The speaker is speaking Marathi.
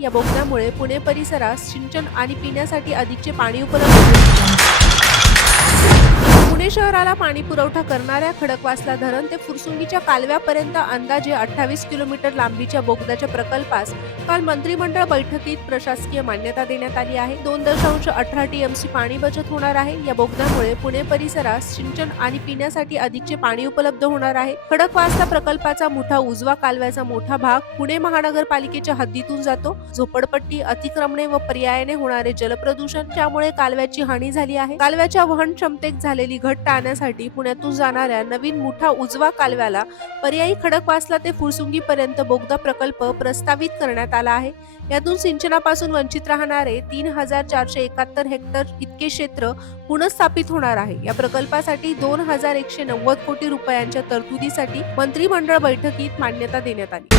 या बोगद्यामुळे पुणे परिसरास सिंचन आणि पिण्यासाठी अधिकचे पाणी उपलब्ध होईल। पुणे शहराला पाणी पुरवठा करणाऱ्या खडकवासला धरण ते फुरसुंगीच्या कालव्यापर्यंत अंदाजे 28 किलोमीटर लांबीच्या बोगद्याच्या प्रकल्पास काल मंत्रिमंडळ बैठकीत प्रशासकीय मान्यता देण्यात आली आहे। 2.18 टीएमसी पाणी बचत होणार आहे। या बोगद्यामुळे पुणे परिसरास सिंचन आणि पिण्यासाठी अधिकचे पाणी उपलब्ध होणार आहे। खडकवासला प्रकल्पाचा मुठा उजवा कालव्याचा मोठा भाग पुणे महानगरपालिकेच्या हद्दीतून जातो। झोपडपट्टी, अतिक्रमणे व पर्यायाने होणारे जलप्रदूषण त्यामुळे कालव्याची हानी झाली आहे। कालव्याच्या वहन क्षमतेत झालेली घट टाळण्यासाठी पुण्यातून जाणाऱ्या नवीन मुठा उजवा कालव्याला पर्यायी खडकवासला ते फुरसुंगी पर्यंत बोगदा प्रकल्प प्रस्तावित करण्यात आला आहे। यातून सिंचनापासून वंचित राहणारे 3471 हेक्टर इतके क्षेत्र पुनर्स्थापित होणार आहे। या प्रकल्पासाठी 2190 कोटी रुपयांच्या तरतुदीसाठी मंत्रिमंडळ बैठकीत मान्यता देण्यात आली।